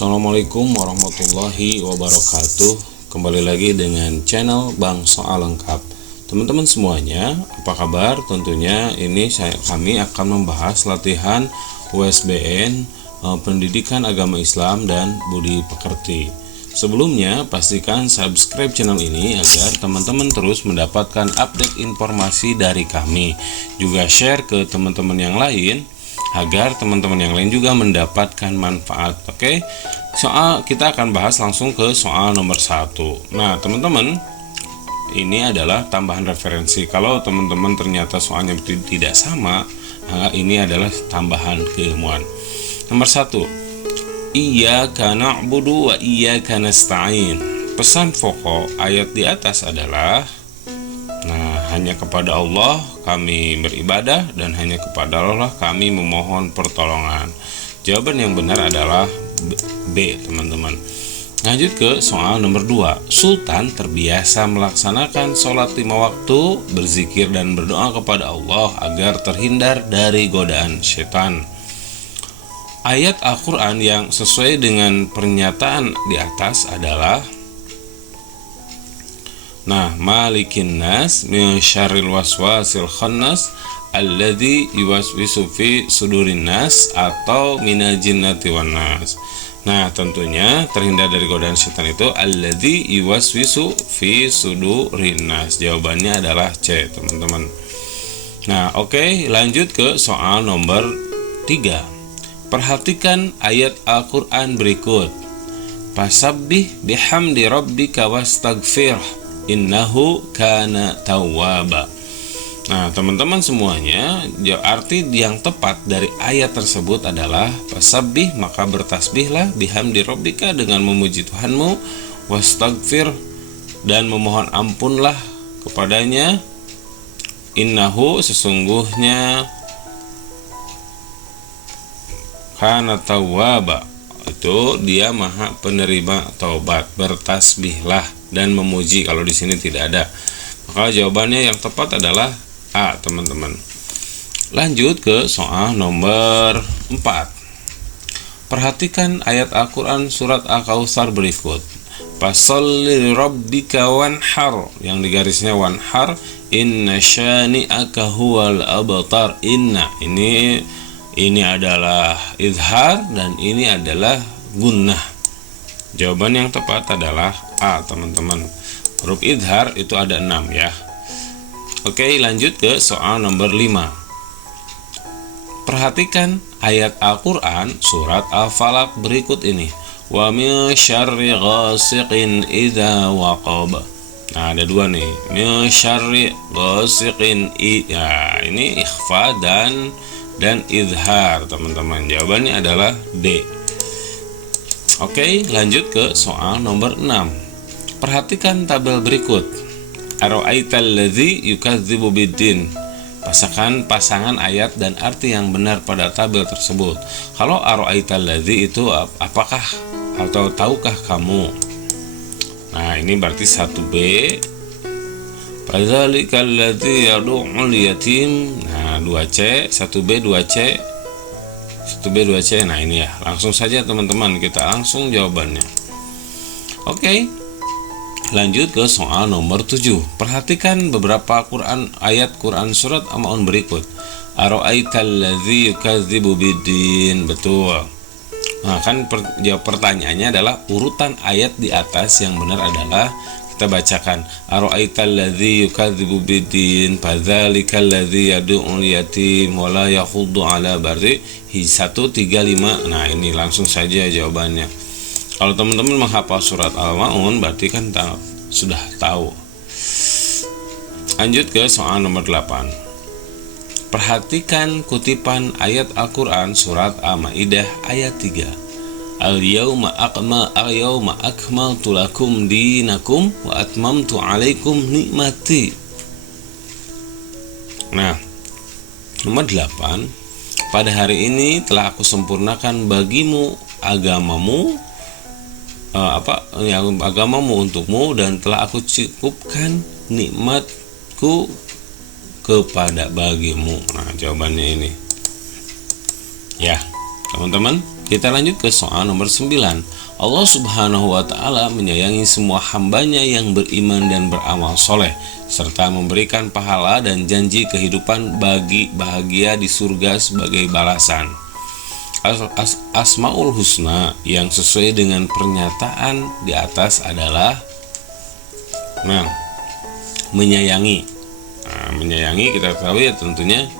Assalamualaikum warahmatullahi wabarakatuh. Kembali lagi dengan channel Bang Soal Lengkap. Teman-teman semuanya, apa kabar? Tentunya kami akan membahas latihan USBN Pendidikan Agama Islam dan Budi Pekerti. Sebelumnya, pastikan subscribe channel ini agar teman-teman terus mendapatkan update informasi dari kami. Juga share ke teman-teman yang lain agar teman-teman yang lain juga mendapatkan manfaat. Oke, kita akan bahas langsung ke soal nomor 1. Nah, teman-teman, ini adalah tambahan referensi. Kalau teman-teman ternyata soalnya tidak sama, ini adalah tambahan keilmuan. Nomor 1, Iyyaka na'budu wa iyyaka nasta'in. Pesan pokok ayat di atas adalah, hanya kepada Allah kami beribadah dan hanya kepada Allah kami memohon pertolongan. Jawaban yang benar adalah B, teman-teman. Lanjut ke soal nomor 2. Sultan terbiasa melaksanakan sholat 5 waktu, berzikir dan berdoa kepada Allah agar terhindar dari godaan setan. Ayat Al-Quran yang sesuai dengan pernyataan di atas adalah Malikin nas min syarril waswasil khannas alladzi yuwaswisu fi sudurin nas atau minal jinnati wan nas. Tentunya terhindar dari godaan setan itu alladzi yuwaswisu fi sudurin nas. Jawabannya adalah C, teman-teman. Lanjut ke soal nomor 3. Perhatikan ayat Al-Quran berikut. Fasabbih bihamdi rabbika wastaghfir innahu kana tawwaba. Teman-teman semuanya, arti yang tepat dari ayat tersebut adalah fasabbih, maka bertasbihlah, bihamdi rabbika, dengan memuji Tuhanmu, wastaghfir, dan memohon ampunlah kepadanya, innahu, sesungguhnya, kana tawwaba, itu dia maha penerima taubat. Bertasbihlah dan memuji, kalau di sini tidak ada, maka jawabannya yang tepat adalah A, teman-teman. Lanjut ke soal nomor 4. Perhatikan ayat Al-Quran surat Al-Kautsar berikut. Fasholli rabbika wanhar, yang digarisnya wanhar, inna syani'aka huwal abtar. Inna, ini adalah izhar dan ini adalah gunnah. Jawaban yang tepat adalah A, teman-teman. Huruf izhar itu ada 6 ya. Lanjut ke soal nomor 5. Perhatikan ayat Al-Quran surat Al-Falaq berikut ini. Wa min syarri ghasiqin idza waqab. Ada 2 nih. Min syarri ghasiqin ini ikhfa dan izhar, teman-teman. Jawabannya adalah D. Lanjut ke soal nomor 6. Perhatikan tabel berikut. Ara'aital ladzi yukadzibu biddin. Pasangan ayat dan arti yang benar pada tabel tersebut. Kalau ara'aital ladzi itu apakah atau tahukah kamu? Ini berarti 1B. Fadzalikal ladzi yad'ul yatim. 2C, 1B, 2C, 1B, 2C. Ini ya, langsung saja teman-teman, kita langsung jawabannya. Lanjut ke soal nomor 7. Perhatikan beberapa ayat Quran surat Al-Ma'un berikut. Ara'aital ladzi yukadzibu biddin. Betul. Pertanyaannya adalah urutan ayat di atas yang benar adalah, kita bacakan, ara'aital ladzi yukadzibu biddin fadzalikal ladzi yad'ul yatim wa la yakhuddu 'ala barri 135. Ini langsung saja jawabannya. Kalau teman-teman menghafal surat Al-Ma'un berarti kan sudah tahu. Lanjut ke soal nomor 8. Perhatikan kutipan ayat Al-Quran surat Al-Ma'idah ayat 3. Al-yawma akmaltu lakum dinakum wa atmamtu alaikum nikmati. Nomor 8. Pada hari ini telah aku sempurnakan bagimu agamamu untukmu, dan telah aku cukupkan nikmatku kepada bagimu. Jawabannya ini ya, teman-teman. Kita lanjut ke soal nomor 9. Allah Subhanahu wa Ta'ala menyayangi semua hambanya yang beriman dan beramal soleh, serta memberikan pahala dan janji kehidupan bagi bahagia di surga sebagai balasan. Asmaul Husna yang sesuai dengan pernyataan di atas adalah menyayangi. Menyayangi kita tahu ya tentunya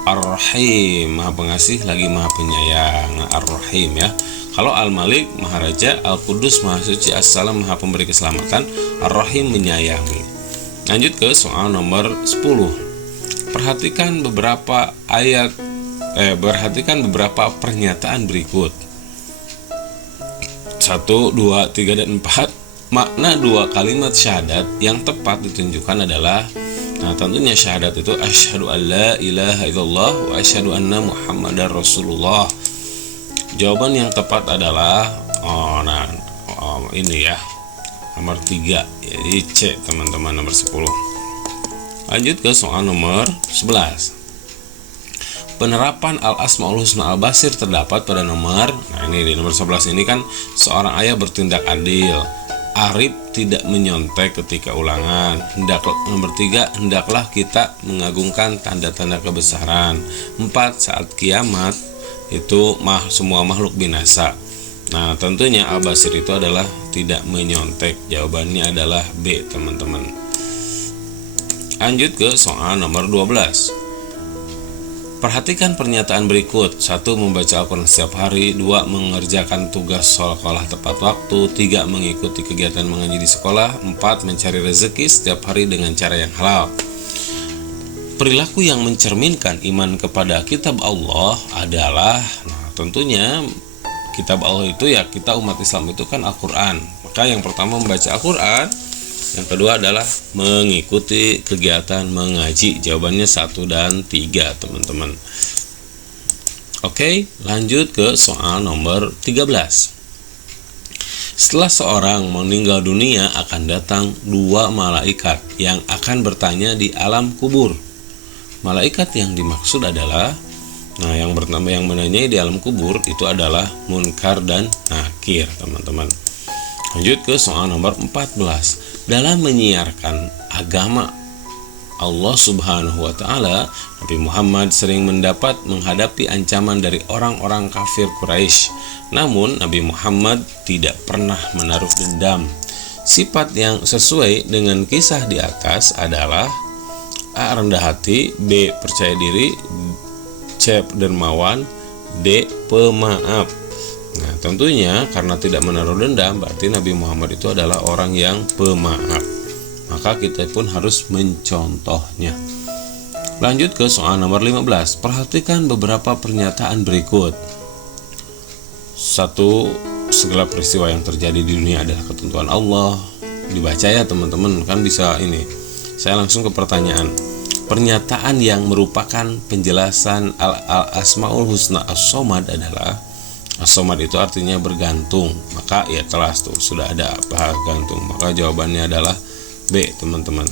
Ar-Rahim, Maha Pengasih lagi Maha Penyayang. Ar-Rahim ya. Kalau Al-Malik, Maha Raja, Al-Qudus, Maha Suci, As-Salam, Maha Pemberi Keselamatan, Ar-Rahim menyayangi. Lanjut ke soal nomor 10. Perhatikan beberapa pernyataan berikut. 1, 2, 3, dan 4. Makna dua kalimat syahadat yang tepat ditunjukkan adalah, tentunya syahadat itu asyhadu alla ilaha illallah wa asyhadu anna muhammadar rasulullah. Jawaban yang tepat adalah ini ya, nomor 3, jadi C teman-teman, nomor 10. Lanjut ke soal nomor 11. Penerapan al-asmaul husna al-basir terdapat pada nomor, ini di nomor 11 ini kan seorang ayah bertindak adil, arif tidak menyontek ketika ulangan. Nomor 3, hendaklah kita mengagungkan tanda-tanda kebesaran. 4, saat kiamat itu semua makhluk binasa. Tentunya al-basir itu adalah tidak menyontek. Jawabannya adalah B teman-teman. Lanjut ke soal nomor 12. Perhatikan pernyataan berikut. 1, membaca Al-Quran setiap hari. 2, mengerjakan tugas sekolah tepat waktu. 3, mengikuti kegiatan mengaji di sekolah. 4, mencari rezeki setiap hari dengan cara yang halal. Perilaku yang mencerminkan iman kepada kitab Allah adalah, tentunya kitab Allah itu ya, kita umat Islam itu kan Al-Quran. Maka yang pertama membaca Al-Quran, yang kedua adalah mengikuti kegiatan mengaji. Jawabannya 1 dan 3 teman-teman. Oke, lanjut ke soal nomor 13. Setelah seorang meninggal dunia akan datang 2 malaikat yang akan bertanya di alam kubur. Malaikat yang dimaksud adalah, yang pertama yang menanyai di alam kubur itu adalah Munkar dan Nakir teman-teman. Lanjut ke soal nomor 14. Dalam menyiarkan agama Allah Subhanahu wa Ta'ala, Nabi Muhammad sering menghadapi ancaman dari orang-orang kafir Quraisy. Namun Nabi Muhammad tidak pernah menaruh dendam. Sifat yang sesuai dengan kisah di atas adalah A, rendah hati, B, percaya diri, C, dermawan, D, pemaaf. Tentunya karena tidak menaruh dendam, berarti Nabi Muhammad itu adalah orang yang pemaaf. Maka kita pun harus mencontohnya. Lanjut ke soal nomor 15. Perhatikan beberapa pernyataan berikut. 1, segala peristiwa yang terjadi di dunia adalah ketentuan Allah. Dibaca ya teman-teman, kan bisa ini. Saya langsung ke pertanyaan. Pernyataan yang merupakan penjelasan al-asmaul husna as-somad adalah, as-somad itu artinya bergantung. Maka ya telas tuh, sudah ada bergantung. Maka jawabannya adalah B teman-teman.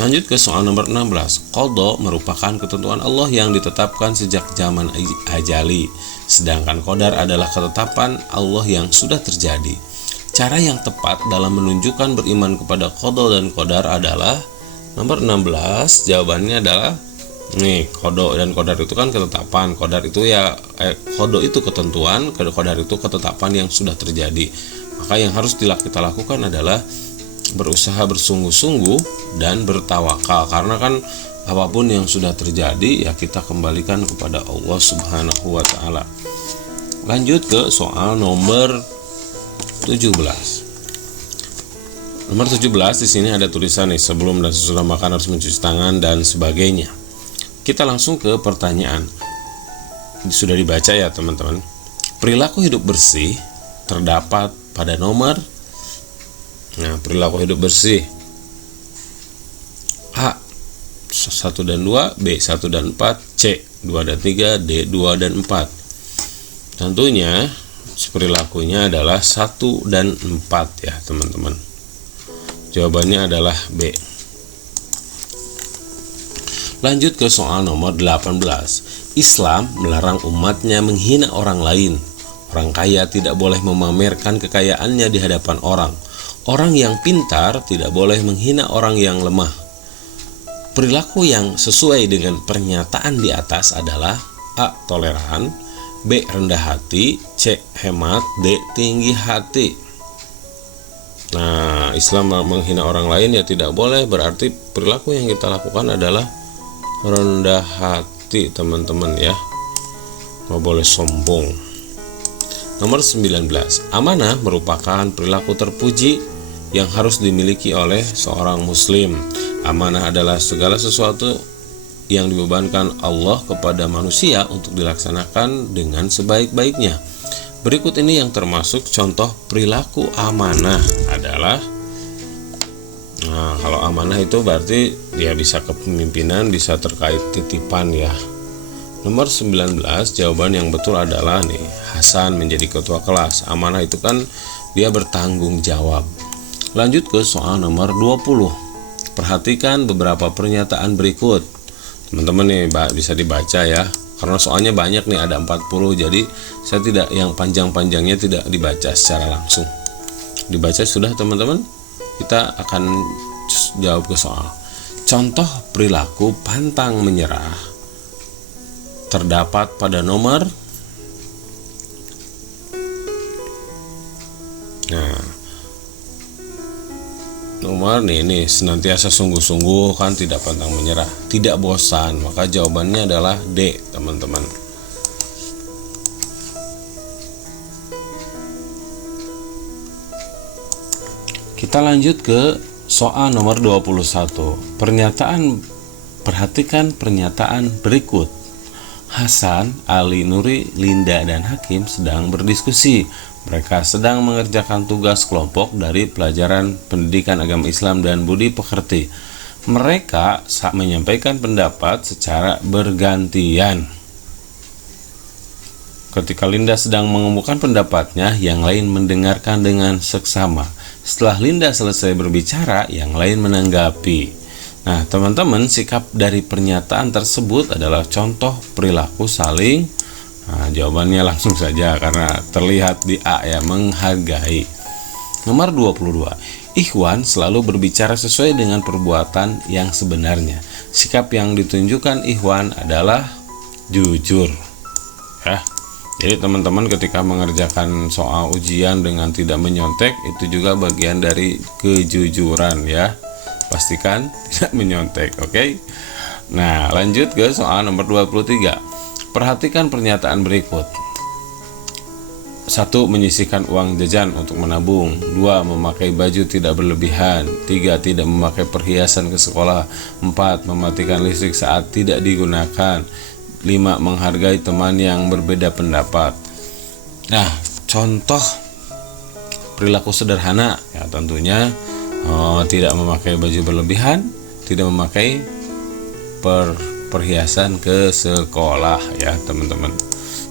Lanjut ke soal nomor 16. Qadha merupakan ketentuan Allah yang ditetapkan sejak zaman ajali, sedangkan qadar adalah ketetapan Allah yang sudah terjadi. Cara yang tepat dalam menunjukkan beriman kepada qadha dan qadar adalah nomor 16. Jawabannya adalah qadha dan qadar itu kan ketetapan. Qadar itu ya qadha itu ketentuan, qadar itu ketetapan yang sudah terjadi. Maka yang harus kita lakukan adalah berusaha bersungguh-sungguh dan bertawakal, karena kan apapun yang sudah terjadi ya kita kembalikan kepada Allah Subhanahu wa Ta'ala. Lanjut ke soal nomor 17. Nomor 17 di sini ada tulisan nih, sebelum dan sesudah makan harus mencuci tangan dan sebagainya. Kita langsung ke pertanyaan. Sudah dibaca ya teman-teman. Perilaku hidup bersih terdapat pada nomor, perilaku hidup bersih A 1 dan 2, B 1 dan 4, C 2 dan 3, D 2 dan 4. Tentunya perilakunya adalah 1 dan 4 ya teman-teman. Jawabannya adalah B. Lanjut ke soal nomor 18. Islam melarang umatnya menghina orang lain. Orang kaya tidak boleh memamerkan kekayaannya di hadapan orang. Orang yang pintar tidak boleh menghina orang yang lemah. Perilaku yang sesuai dengan pernyataan di atas adalah A. Toleran, B. Rendah hati, C. Hemat, D. Tinggi hati. Nah, Islam menghina orang lain ya tidak boleh, berarti perilaku yang kita lakukan adalah rendah hati, teman-teman ya. Nggak boleh sombong. Nomor 19. Amanah merupakan perilaku terpuji yang harus dimiliki oleh seorang muslim. Amanah adalah segala sesuatu yang dibebankan Allah kepada manusia untuk dilaksanakan dengan sebaik-baiknya. Berikut ini yang termasuk contoh perilaku amanah adalah, nah, kalau amanah itu berarti dia bisa kepemimpinan, bisa terkait titipan ya. Nomor 19, jawaban yang betul adalah nih, Hasan menjadi ketua kelas. Amanah itu kan dia bertanggung jawab. Lanjut ke soal nomor 20. Perhatikan beberapa pernyataan berikut. Teman-teman nih bisa dibaca ya. Karena soalnya banyak nih, ada 40. Jadi saya tidak, yang panjang-panjangnya tidak dibaca secara langsung. Dibaca sudah teman-teman. Kita akan jawab ke soal. Contoh perilaku pantang menyerah terdapat pada nomor, nomor nih senantiasa sungguh-sungguh kan, tidak pantang menyerah, tidak bosan, maka jawabannya adalah D, teman-teman. Kita lanjut ke soal nomor 21. Perhatikan pernyataan berikut. Hasan, Ali, Nuri, Linda, dan Hakim sedang berdiskusi. Mereka sedang mengerjakan tugas kelompok dari pelajaran pendidikan agama Islam dan budi pekerti. Mereka menyampaikan pendapat secara bergantian. Ketika Linda sedang mengemukakan pendapatnya, yang lain mendengarkan dengan seksama. Setelah Linda selesai berbicara, yang lain menanggapi. Nah, teman-teman, sikap dari pernyataan tersebut adalah contoh perilaku saling. Nah, jawabannya langsung saja karena terlihat di A ya, menghargai. Nomor 22. Ikhwan selalu berbicara sesuai dengan perbuatan yang sebenarnya. Sikap yang ditunjukkan Ikhwan adalah jujur. Ya. Jadi teman-teman ketika mengerjakan soal ujian dengan tidak menyontek, itu juga bagian dari kejujuran ya. Pastikan tidak menyontek, oke? Nah, lanjut ke soal nomor 23. Perhatikan pernyataan berikut. 1. Menyisihkan uang jajan untuk menabung. 2. Memakai baju tidak berlebihan. 3. Tidak memakai perhiasan ke sekolah. 4. Mematikan listrik saat tidak digunakan. 5. Menghargai teman yang berbeda pendapat. Nah, contoh perilaku sederhana ya tentunya tidak memakai baju berlebihan, tidak memakai perhiasan ke sekolah ya teman-teman.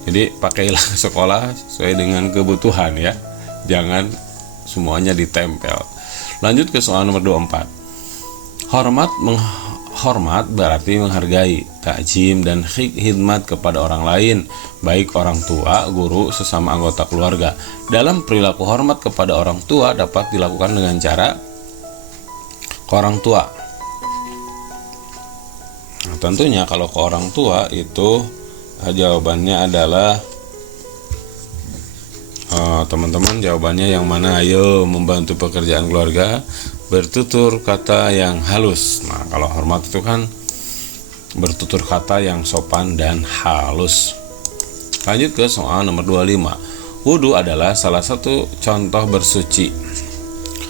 Jadi pakailah ke sekolah sesuai dengan kebutuhan ya, jangan semuanya ditempel. Lanjut ke soal nomor 24. Hormat berarti menghargai, takjim dan khidmat kepada orang lain, baik orang tua, guru, sesama anggota keluarga. Dalam perilaku hormat kepada orang tua dapat dilakukan dengan cara ke orang tua. Nah, tentunya kalau ke orang tua itu jawabannya adalah teman-teman, jawabannya yang mana? Ayo, membantu pekerjaan keluarga, bertutur kata yang halus. Nah, kalau hormat itu kan bertutur kata yang sopan dan halus. Lanjut ke soal nomor 25. Wudu adalah salah satu contoh bersuci.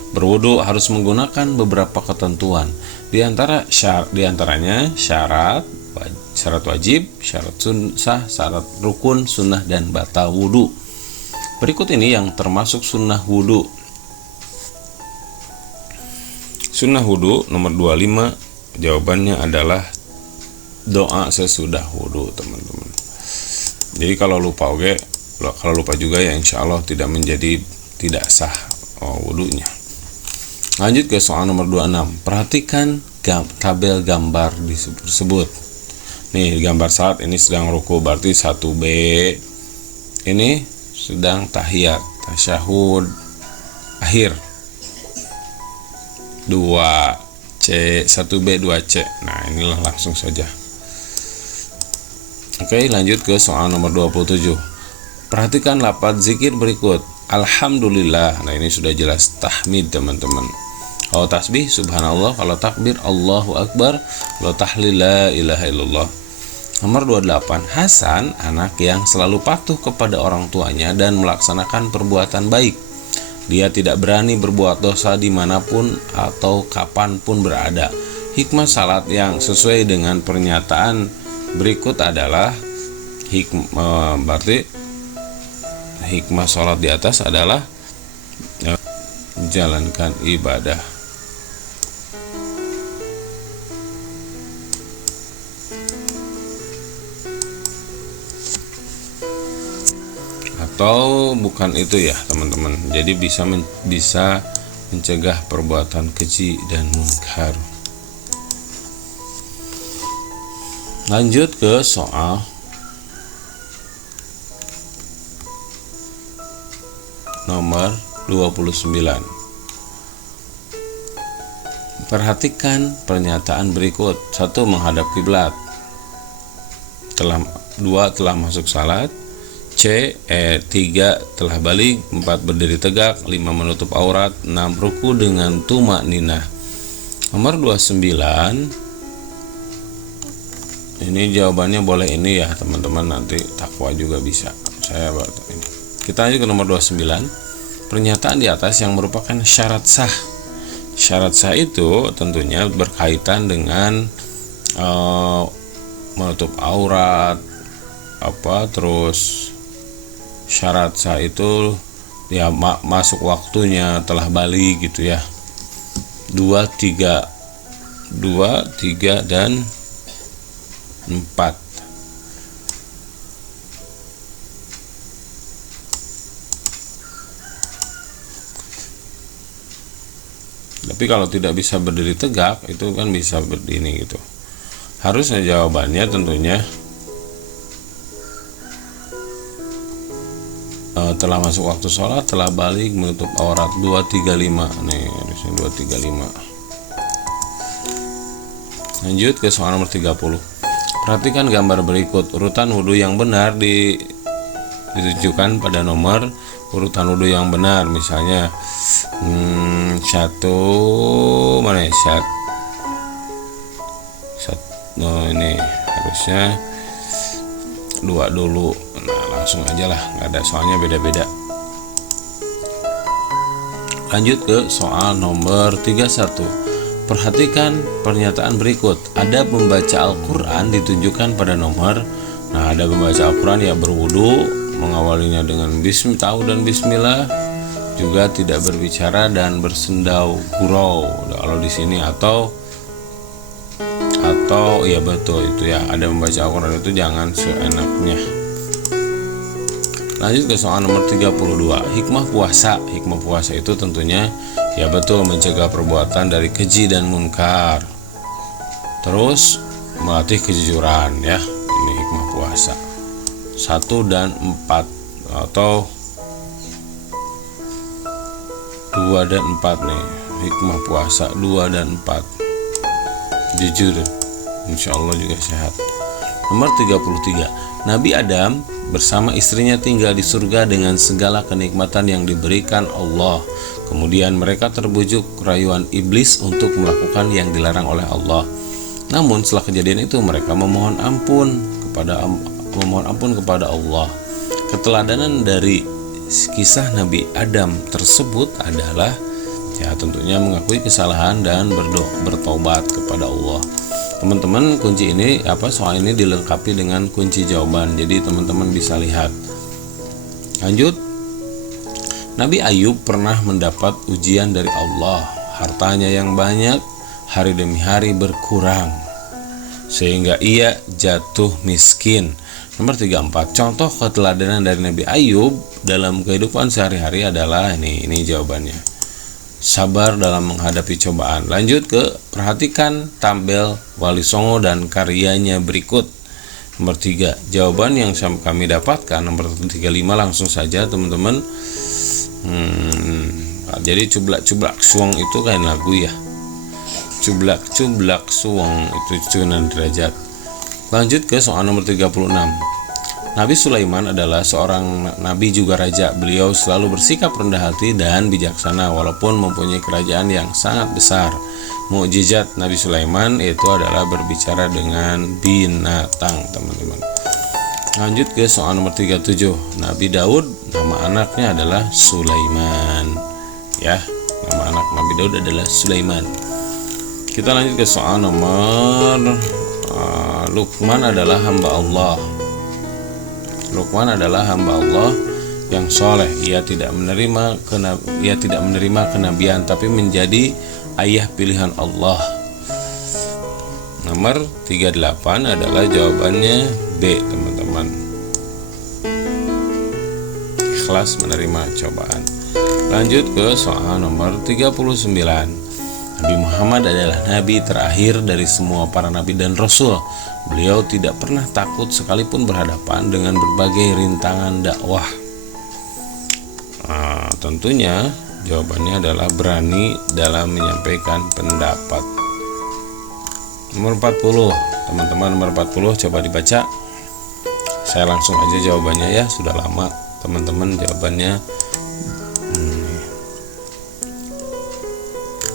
Berwudu harus menggunakan beberapa ketentuan. Di antaranya syarat wajib, syarat sah, syarat rukun, sunnah, dan batal wudu. Berikut ini yang termasuk sunnah wudu. Sunnah wudu nomor 25, jawabannya adalah doa sesudah wudu, teman-teman. Jadi kalau lupa juga ya insya Allah tidak sah wudunya. Lanjut ke soal nomor 26. Perhatikan tabel gambar tersebut. Nih, gambar saat ini sedang ruku, berarti 1B ini sedang tahiyat, tasyahud akhir 2C 1B 2C. Nah, inilah langsung saja. Oke, lanjut ke soal nomor 27. Perhatikan lafaz zikir berikut. Alhamdulillah. Nah, ini sudah jelas tahmid, teman-teman. Kalau tasbih subhanallah, kalau takbir Allahu akbar, kalau tahlil la ilaha illallah. Nomor 28. Hasan anak yang selalu patuh kepada orang tuanya dan melaksanakan perbuatan baik. Dia tidak berani berbuat dosa dimanapun atau kapanpun berada. Hikmah salat yang sesuai dengan pernyataan berikut adalah berarti hikmah salat di atas adalah menjalankan ibadah. Atau bukan itu ya, teman-teman. Jadi bisa mencegah perbuatan keji dan munkar. Lanjut ke soal nomor 29. Perhatikan pernyataan berikut. 1. Menghadap kiblat. 2. Telah masuk salat. 3. Telah balik. 4. Berdiri tegak. 5. Menutup aurat. 6. Ruku dengan tumakninah. Nomor 29. Ini jawabannya boleh ini ya, teman-teman, nanti takwa juga bisa. Saya buat ini. Kita lanjut ke nomor 29. Pernyataan di atas yang merupakan syarat sah. Syarat sah itu tentunya berkaitan dengan menutup aurat, terus syarat sah itu ya masuk waktunya, telah balik gitu ya. 2, 3 dan 4. Tapi kalau tidak bisa berdiri tegak itu kan bisa berdiri gitu. Harusnya jawabannya tentunya telah masuk waktu sholat, telah balik, menutup aurat. 2, 3, 5. Nih harusnya 2, 3, 5. Lanjut ke soal nomor 30. Perhatikan gambar berikut. Urutan wudhu yang benar ditujukan pada nomor urutan wudhu yang benar. Misalnya 1 mana ya? Ini harusnya 2 dulu. Nah, langsung aja lah, nggak ada, soalnya beda-beda. Lanjut ke soal nomor 31. Perhatikan pernyataan berikut. Adab membaca Al-Quran ditunjukkan pada nomor. Nah, adab membaca Al-Quran ya berwudu, mengawalinya dengan tahu dan bismillah, juga tidak berbicara dan bersendau gurau. Kalau di sini atau ya betul itu ya, ada membaca Al-Quran itu jangan seenaknya. Lanjut ke soal nomor 32. Hikmah puasa. Hikmah puasa itu tentunya ya betul mencegah perbuatan dari keji dan munkar. Terus melatih kejujuran ya. Ini hikmah puasa. 1 dan 4 atau 2 dan 4 nih. Hikmah puasa 2 dan 4. Jujur, insya Allah juga sehat. Nomor 33. Nabi Adam bersama istrinya tinggal di surga dengan segala kenikmatan yang diberikan Allah. Kemudian mereka terbujuk rayuan iblis untuk melakukan yang dilarang oleh Allah. Namun setelah kejadian itu mereka memohon ampun kepada Allah. Keteladanan dari kisah Nabi Adam tersebut adalah ya tentunya mengakui kesalahan dan bertobat kepada Allah. Teman-teman, kunci ini soal ini dilengkapi dengan kunci jawaban. Jadi teman-teman bisa lihat. Lanjut. Nabi Ayub pernah mendapat ujian dari Allah. Hartanya yang banyak hari demi hari berkurang sehingga ia jatuh miskin. Nomor 34. Contoh keteladanan dari Nabi Ayub dalam kehidupan sehari-hari adalah ini jawabannya. Sabar dalam menghadapi cobaan. Lanjut ke perhatikan tabel Wali Songo dan karyanya berikut. nomor 3. Jawaban yang kami dapatkan nomor 35. Langsung saja teman-teman. Jadi cublak suang itu kan lagu ya. Cublak suang itu hitungan derajat. Lanjut ke soal nomor 36. Nabi Sulaiman adalah seorang nabi juga raja. Beliau selalu bersikap rendah hati dan bijaksana walaupun mempunyai kerajaan yang sangat besar. Mukjizat Nabi Sulaiman itu adalah berbicara dengan binatang, teman-teman. Lanjut ke soal nomor 37. Nabi Daud, nama anaknya adalah Sulaiman. Ya, nama anak Nabi Daud adalah Sulaiman. Kita lanjut ke soal nomor Luqman adalah hamba Allah. Luqman adalah hamba Allah yang soleh. Ia tidak menerima kenabian, tapi menjadi ayah pilihan Allah. Nomor 38 adalah jawabannya B, teman-teman. Ikhlas menerima cobaan. Lanjut ke soal nomor 39. Nabi Muhammad adalah nabi terakhir dari semua para nabi dan rasul. Beliau tidak pernah takut sekalipun berhadapan dengan berbagai rintangan dakwah. Tentunya jawabannya adalah berani dalam menyampaikan pendapat. Nomor 40, teman-teman, nomor 40 coba dibaca. Saya langsung aja jawabannya ya, sudah lama teman-teman jawabannya.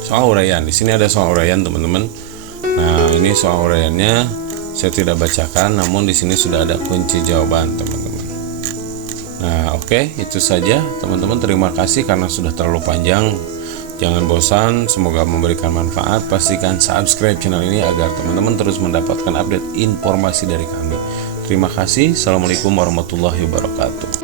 Soal uraian, di sini ada soal uraian, teman-teman. Nah, ini soal uraiannya saya tidak bacakan, namun di sini sudah ada kunci jawaban, teman-teman. Nah, oke, itu saja, teman-teman. Terima kasih karena sudah terlalu panjang. Jangan bosan, semoga memberikan manfaat. Pastikan subscribe channel ini agar teman-teman terus mendapatkan update informasi dari kami. Terima kasih. Assalamualaikum warahmatullahi wabarakatuh.